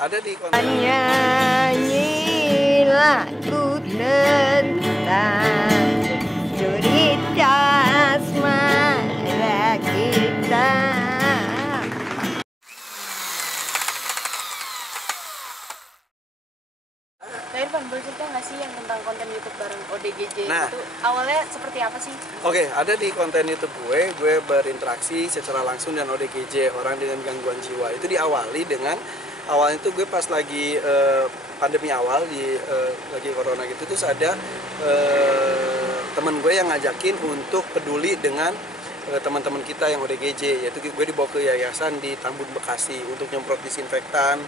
ada di konten. Nyanyi lagu tentang cerita asmara kita. Nah Irfan, boleh cerita nggak sih yang tentang konten YouTube bareng ODGJ Nah, itu awalnya seperti apa sih? Oke, ada di konten YouTube gue berinteraksi secara langsung dengan ODGJ, orang dengan gangguan jiwa. Itu diawali dengan, awalnya itu gue pas lagi pandemi awal, lagi corona gitu, terus ada teman gue yang ngajakin untuk peduli dengan teman-teman kita yang ODGJ, yaitu gue dibawa ke yayasan di Tambun, Bekasi untuk nyemprot disinfektan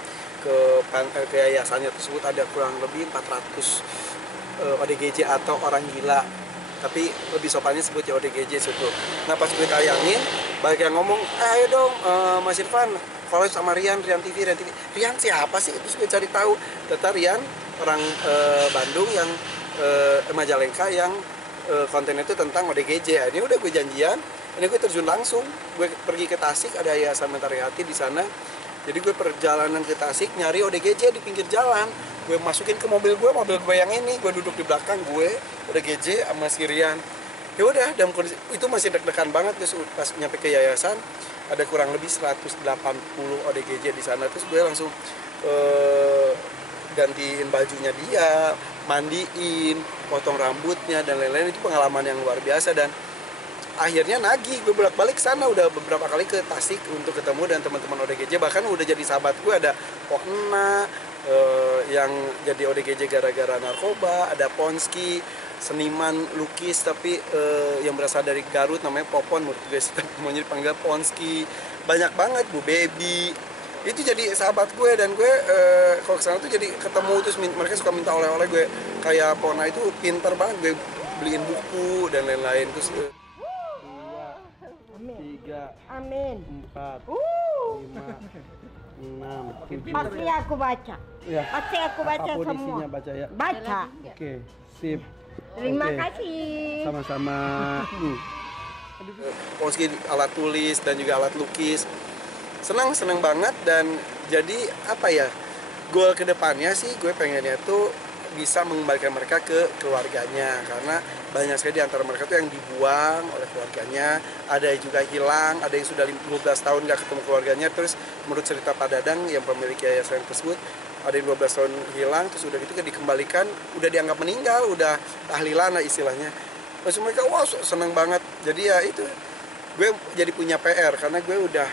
ke yayasannya tersebut. Ada kurang lebih 400 ODGJ atau orang gila, tapi lebih sopannya sebutnya ODGJ situ. Nah pas gue tayangin, banyak yang ngomong, ayo dong Mas Irfan, follow sama Rian TV. Rian siapa sih? Terus gue cari tahu, ternyata Rian orang Bandung yang Majalengka yang kontennya itu tentang ODGJ. Ini udah gue janjian, ini gue terjun langsung, gue pergi ke Tasik, ada Yayasan Mentari Hati di sana. Jadi gue perjalanan ke Tasik nyari ODGJ di pinggir jalan. Gue masukin ke mobil gue yang ini, gue duduk di belakang gue ODGJ sama si Rian. Ya udah, dalam kondisi itu masih deg-degan banget. Terus pas nyampe ke yayasan ada kurang lebih 180 ODGJ di sana. Terus gue langsung gantiin bajunya dia, mandiin, potong rambutnya dan lain-lain. Itu pengalaman yang luar biasa dan akhirnya nagih, gue bolak-balik ke sana, udah beberapa kali ke Tasik untuk ketemu dan teman-teman ODGJ, bahkan udah jadi sahabat gue. Ada Pokna yang jadi ODGJ gara-gara narkoba, ada Ponski, seniman lukis tapi yang berasal dari Garut, namanya Popon menurut gue, mau dipanggil Ponski. Banyak banget, Bu Baby, itu jadi sahabat gue. Dan gue kalau kesana tuh jadi ketemu, terus mereka suka minta oleh-oleh gue, kayak Pona itu pinter banget, gue beliin buku dan lain-lain. Terus 3, Amin. 4, 5, 6, 7. Pasti aku baca. Ya. Pasti aku baca apapun semua. isinya baca ya. Baca. Oke, sip. Terima Oke. kasih. Sama-sama. Ponski alat tulis dan juga alat lukis. Senang banget. Dan jadi apa ya, goal kedepannya sih gue pengennya tuh bisa mengembalikan mereka ke keluarganya, karena banyak sekali di antara mereka tuh yang dibuang oleh keluarganya, ada yang juga hilang, ada yang sudah 12 tahun gak ketemu keluarganya. Terus menurut cerita Pak Dadang yang pemilik yayasan tersebut, ada yang 12 tahun hilang, terus udah gitu dikembalikan, udah dianggap meninggal, udah tahlilan lah istilahnya. Terus mereka wah seneng banget. Jadi ya itu, gue jadi punya PR karena gue udah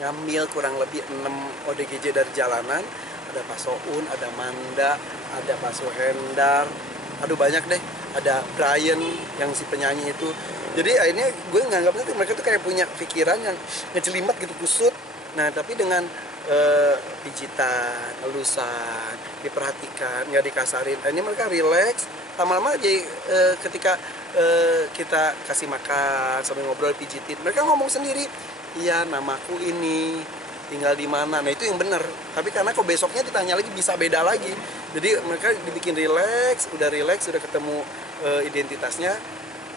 ngambil kurang lebih 6 ODGJ dari jalanan. Ada Pak Soun, ada Manda, ada Pak Suhendar, aduh banyak deh, ada Brian yang si penyanyi itu. Jadi akhirnya gue nganggapnya tuh mereka tuh kayak punya pikiran yang ngecelimet gitu, kusut. Nah tapi dengan pijitan, elusan, diperhatikan, nggak dikasarin, ini mereka relax. Lama-lama jadi ketika kita kasih makan sambil ngobrol, pijitin, mereka ngomong sendiri, iya namaku ini, tinggal di mana. Nah itu yang benar. Tapi karena kok besoknya ditanya lagi bisa beda lagi. Jadi mereka dibikin relax, udah ketemu identitasnya.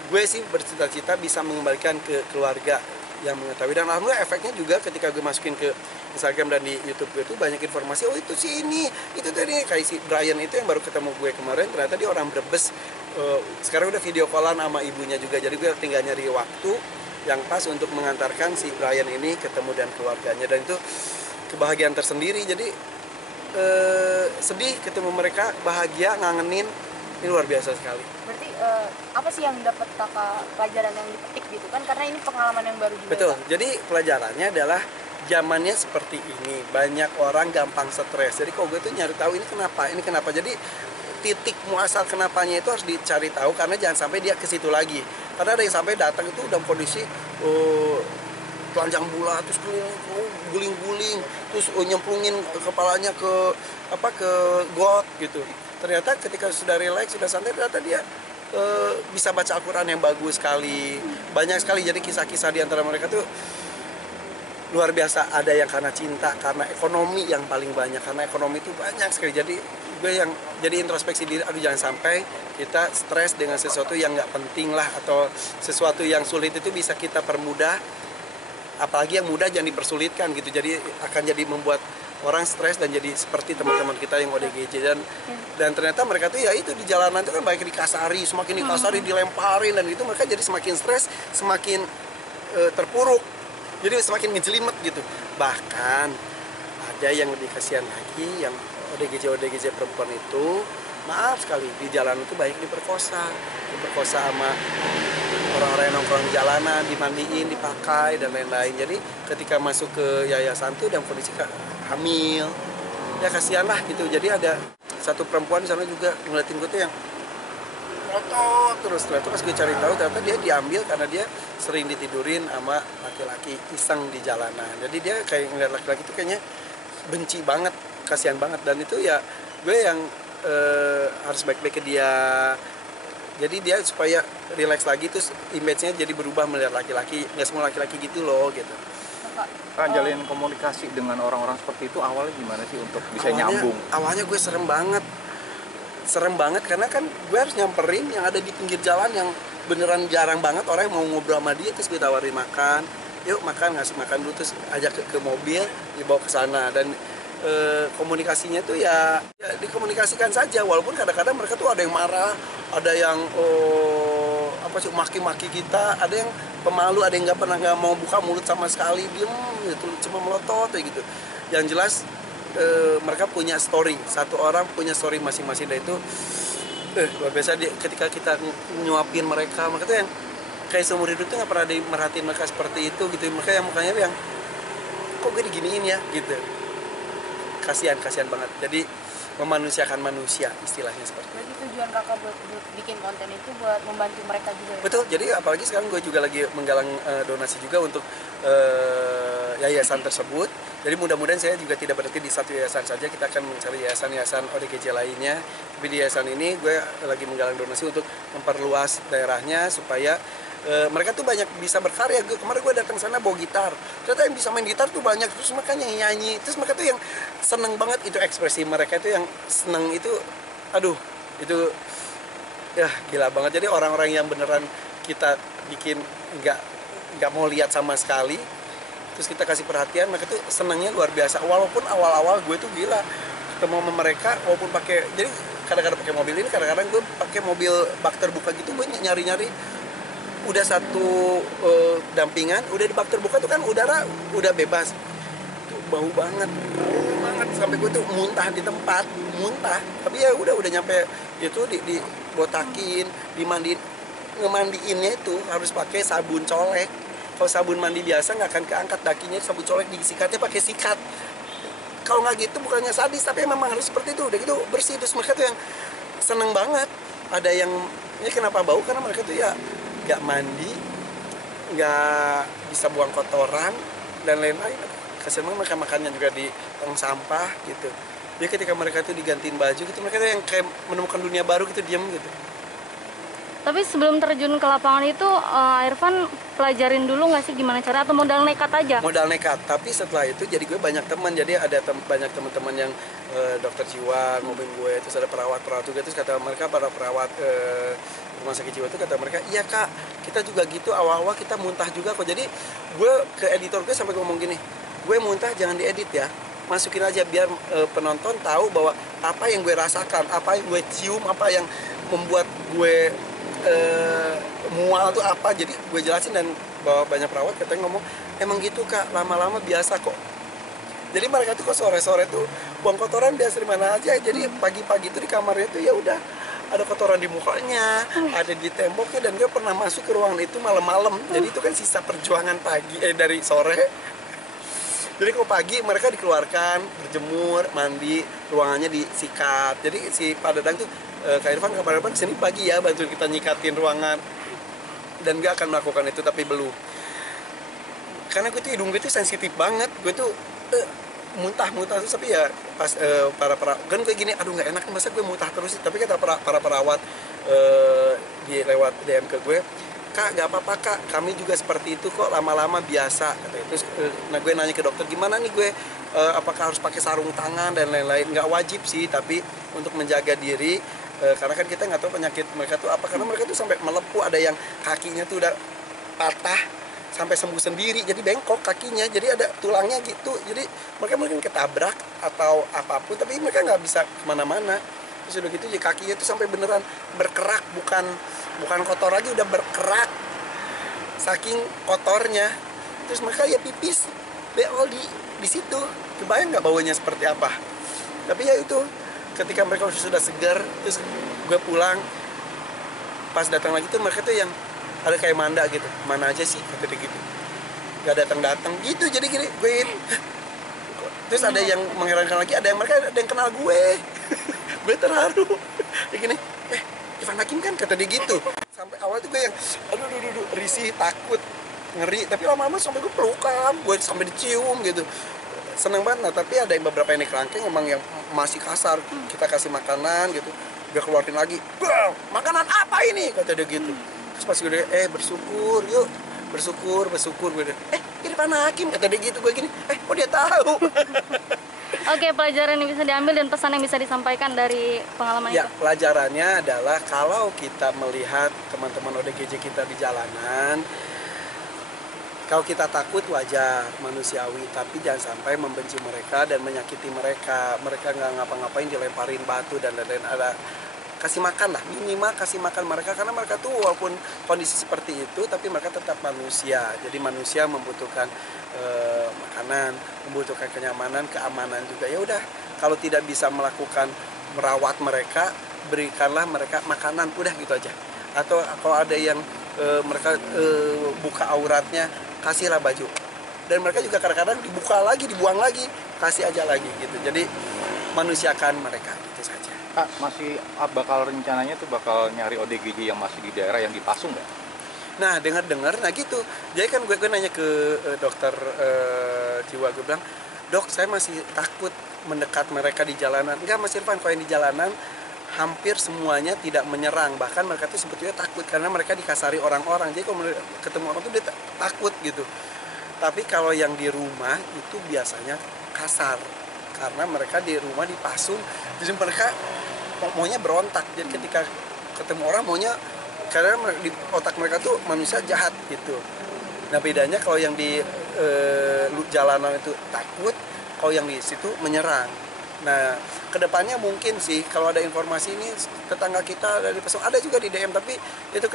Gue sih bercita-cita bisa mengembalikan ke keluarga yang mengetahui. Dan alhamdulillah efeknya juga ketika gue masukin ke Instagram dan di YouTube gue tuh banyak informasi. Oh itu sih ini, itu tadi kayak si Brian itu yang baru ketemu gue kemarin. Ternyata dia orang Brebes. Sekarang udah video callan sama ibunya juga. Jadi gue tinggal nyari waktu yang pas untuk mengantarkan si Brian ini ketemu dan keluarganya, dan itu kebahagiaan tersendiri. Jadi sedih ketemu mereka, bahagia, ngangenin, ini luar biasa sekali. Berarti apa sih yang dapat kakak pelajaran yang dipetik gitu kan, karena ini pengalaman yang baru juga. Betul, Kak. jadi pelajarannya adalah zamannya seperti ini, banyak orang gampang stres. Jadi kalau gue tuh nyari tahu ini kenapa. Jadi titik muasal kenapanya itu harus dicari tahu, karena jangan sampai dia ke situ lagi. Karena ada yang sampai datang itu dalam kondisi telanjang bulat, terus guling-guling, terus nyemplungin kepalanya ke got gitu. Ternyata ketika sudah relax, sudah santai, ternyata dia bisa baca Al-Quran yang bagus sekali. Banyak sekali, jadi kisah-kisah di antara mereka tuh luar biasa. Ada yang karena cinta, karena ekonomi yang paling banyak, karena ekonomi itu banyak sekali. Jadi gue yang jadi introspeksi diri, aduh jangan sampai kita stres dengan sesuatu yang nggak penting lah, atau sesuatu yang sulit itu bisa kita permudah, apalagi yang mudah jangan dipersulitkan gitu. Jadi akan jadi membuat orang stres dan jadi seperti teman-teman kita yang ODGJ dan ternyata mereka tuh ya itu di jalanan itu kan banyak dikasari, semakin dikasari dilemparin dan itu mereka jadi semakin stres, semakin terpuruk, jadi semakin ngejelimet gitu. Bahkan ada yang lebih kasihan lagi, yang ODGJ perempuan itu maaf sekali di jalan itu banyak diperkosa sama orang-orang yang nongkrong di jalanan, dimandiin, dipakai dan lain-lain. Jadi ketika masuk ke yayasan tuh dalam kondisi hamil, ya kasihan lah gitu. Jadi ada satu perempuan di sana juga ngeliatin gue tuh yang ngotot terus. Ternyata pas gue cari tahu ternyata dia diambil karena dia sering ditidurin sama laki-laki iseng di jalanan. Jadi dia kayak ngeliat laki-laki tuh kayaknya benci banget, kasihan banget. Dan itu ya gue yang harus baik-baik ke dia. Jadi dia supaya relax lagi terus image-nya jadi berubah melihat laki-laki, nggak semua laki-laki gitu loh gitu. Kak, jalin komunikasi dengan orang-orang seperti itu awalnya gimana sih untuk bisa nyambung? Awalnya gue serem banget karena kan gue harus nyamperin yang ada di pinggir jalan yang beneran jarang banget orang yang mau ngobrol sama dia, terus gue tawarin makan, yuk makan, ngasih makan dulu, terus ajak ke mobil, dibawa ke sana. Dan komunikasinya tuh ya dikomunikasikan saja, walaupun kadang-kadang mereka tuh ada yang marah, ada yang maki-maki kita, ada yang pemalu, ada yang nggak mau buka mulut sama sekali, diem gitu, cuma melotot kayak gitu. Yang jelas mereka punya story, satu orang punya story masing-masing, dan itu luar biasa. Ketika kita nyuapin mereka tuh yang kayak seumur hidup tuh nggak pernah merhatiin mereka seperti itu gitu. Mereka yang mukanya yang kok gue diginiin ya gitu. Kasihan banget. Jadi memanusiakan manusia istilahnya seperti itu. Berarti tujuan kakak buat bikin konten itu buat membantu mereka juga ya? Betul, jadi apalagi sekarang gue juga lagi menggalang donasi juga untuk yayasan tersebut. Jadi mudah-mudahan saya juga tidak berhenti di satu yayasan saja, kita akan mencari yayasan-yayasan ODGJ lainnya. Tapi di yayasan ini gue lagi menggalang donasi untuk memperluas daerahnya supaya mereka tuh banyak bisa berkarya. Kemarin gue datang sana bawa gitar, ternyata yang bisa main gitar tuh banyak, terus mereka nyanyi, terus mereka tuh yang seneng banget, itu ekspresi mereka itu yang seneng itu, aduh itu ya gila banget. Jadi orang-orang yang beneran kita bikin nggak mau lihat sama sekali, terus kita kasih perhatian, mereka tuh senengnya luar biasa. Walaupun awal-awal gue tuh gila ketemu sama mereka, walaupun pakai, jadi kadang-kadang pakai mobil ini, kadang-kadang gue pakai mobil bak terbuka gitu, gue nyari-nyari. Udah satu dampingan, udah di bak terbuka tuh kan udara udah bebas, tuh bau banget sampai gue tuh muntah di tempat, tapi ya udah nyampe itu dibotakin, dimandiin. Ngemandiinnya itu harus pakai sabun colek. Kalau sabun mandi biasa nggak akan keangkat dakinya, sabun colek disikatnya pakai sikat. Kalau nggak gitu bukannya sadis, tapi memang harus seperti itu. Udah gitu bersih. Terus mereka tuh yang seneng banget. Ada yang ini kenapa bau, karena mereka tuh ya nggak mandi, nggak bisa buang kotoran dan lain-lain. Kasian banget, mereka makannya juga di tong sampah gitu. Jadi ketika mereka tuh digantiin baju gitu, mereka tuh yang kayak menemukan dunia baru gitu, diam gitu. Tapi sebelum terjun ke lapangan itu, Irfan pelajarin dulu nggak sih gimana cara, atau modal nekat aja? Modal nekat, tapi setelah itu jadi gue banyak teman, jadi ada banyak teman-teman yang dokter jiwa ngomongin gue, terus ada perawat juga, terus kata mereka para perawat rumah sakit jiwa itu kata mereka, iya kak, kita juga gitu, awal-awal kita muntah juga kok. Jadi gue ke editor gue sampai ngomong gini, gue muntah jangan diedit ya, masukin aja biar penonton tahu bahwa apa yang gue rasakan, apa yang gue cium, apa yang membuat gue mual tuh apa. Jadi gue jelasin, dan bahwa banyak perawat katanya ngomong emang gitu kak, lama-lama biasa kok. Jadi mereka tuh kok sore-sore tuh buang kotoran biasa di mana aja. Jadi pagi-pagi tuh di kamarnya tuh ya udah ada kotoran di mukanya, ada di temboknya. Dan gue pernah masuk ke ruangan itu malam-malam. Jadi itu kan sisa perjuangan pagi dari sore. Jadi kalau pagi mereka dikeluarkan, berjemur, mandi, ruangannya disikat. Jadi si Pak Dadang tuh, Kak Irfan kapan-kapan kesini pagi ya, bantuin kita nyikatin ruangan. Dan gue akan melakukan itu, tapi belum. Karena gue tuh hidung gue tuh sensitif banget. Gue tuh muntah terus, tapi ya pas para kan gue gini, aduh nggak enak, masa gue muntah terus. Tapi kata para perawat di lewat DM ke gue, kak nggak apa-apa kak, kami juga seperti itu kok, lama-lama biasa. Terus nah gue nanya ke dokter, gimana nih gue, apakah harus pakai sarung tangan dan lain-lain? Nggak wajib sih, tapi untuk menjaga diri, karena kan kita nggak tahu penyakit mereka tuh apa, karena mereka tuh sampai melepuh, ada yang kakinya tuh udah patah sampai sembuh sendiri, jadi bengkok kakinya, jadi ada tulangnya gitu, jadi mereka mungkin ketabrak atau apapun, tapi mereka nggak bisa kemana-mana. Terus udah gitu, jadi kakinya itu sampai beneran berkerak, bukan kotor lagi, udah berkerak, saking kotornya. Terus mereka ya pipis, beol di situ, kebayang nggak baunya seperti apa? Tapi ya itu, ketika mereka sudah segar, terus gue pulang, pas datang lagi tuh mereka tuh yang ada kayak manda gitu, mana aja sih kata dia gitu, nggak datang gitu. Jadi gini gue terus ada yang mengherankan lagi, ada yang kenal gue gue terharu ya gini, Irfan Hakim kan kata dia gitu. Sampai awal tuh gue yang aduh risih, takut, ngeri, tapi lama-lama sampai gue pelukan, gue sampai dicium gitu, seneng banget. Nah, tapi ada yang beberapa yang di kerangkeng emang yang masih kasar, kita kasih makanan gitu, dia keluarin lagi, makanan apa ini kata dia gitu. Terus pas gue bersyukur yuk, bersyukur gue Irfan Hakim kata dia gitu. Gue gini, kok dia tahu. Oke, pelajaran yang bisa diambil dan pesan yang bisa disampaikan dari pengalaman Ya, itu. pelajarannya adalah kalau kita melihat teman-teman ODGJ kita di jalanan, kalau kita takut wajar, manusiawi, tapi jangan sampai membenci mereka dan menyakiti mereka. Mereka nggak ngapa-ngapain, dilemparin batu dan lain-lain. Ada kasih makan lah, minimal kasih makan mereka, karena mereka tuh walaupun kondisi seperti itu tapi mereka tetap manusia. Jadi manusia membutuhkan makanan, membutuhkan kenyamanan, keamanan juga. Ya udah, kalau tidak bisa merawat mereka, berikanlah mereka makanan, udah gitu aja. Atau kalau ada yang mereka buka auratnya, kasihlah baju. Dan mereka juga kadang-kadang dibuka lagi, dibuang lagi, kasih aja lagi gitu. Jadi manusiakan mereka, itu saja. Pak, masih bakal rencananya tuh bakal nyari ODGJ yang masih di daerah yang dipasung nggak? Nah, dengar-dengar, nah gitu. Jadi kan gue nanya ke dokter jiwa, gue bilang, dok, saya masih takut mendekat mereka di jalanan. Enggak, Mas Irfan, kalau yang di jalanan hampir semuanya tidak menyerang. Bahkan mereka tuh sebetulnya takut karena mereka dikasari orang-orang. Jadi kalau ketemu orang tuh dia takut gitu. Tapi kalau yang di rumah itu biasanya kasar. Karena mereka di rumah dipasung, jadi mereka maunya berontak. Jadi ketika ketemu orang maunya, karena di otak mereka tuh manusia jahat gitu. Nah, bedanya kalau yang di jalanan itu takut, kalau yang di situ menyerang. Nah, kedepannya mungkin sih kalau ada informasi ini, tetangga kita dari Pesong ada juga di DM, tapi itu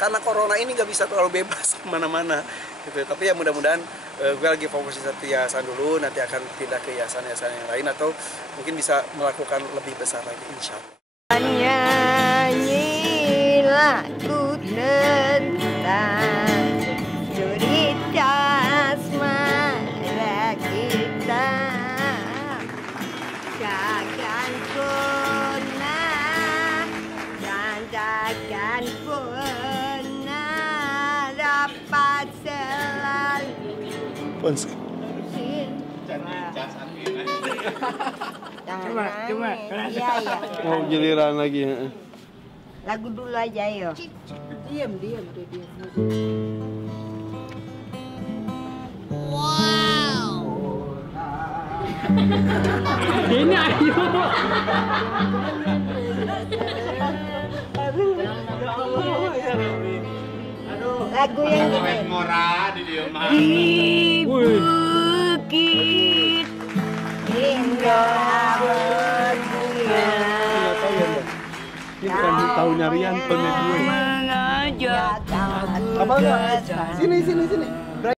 karena corona ini nggak bisa terlalu bebas kemana-mana gitu. Tapi ya mudah-mudahan gue lagi fokus di satu yayasan dulu, nanti akan pindah ke yayasan-yayasan yang lain atau mungkin bisa melakukan lebih besar lagi, insya Allah. Nyanyi lagu tentang cerita asmara kita, takkan pernah dan takkan pernah dapat selalu. Coba. Iya. Oh, giliran lagi. Lagu dulu aja yo. Diam. Ini ayo. Lagu yang di bukit indah berbunga. Ini bukan tahu nyarian, tonnya gue. Mengajak Apa enggak? Sini.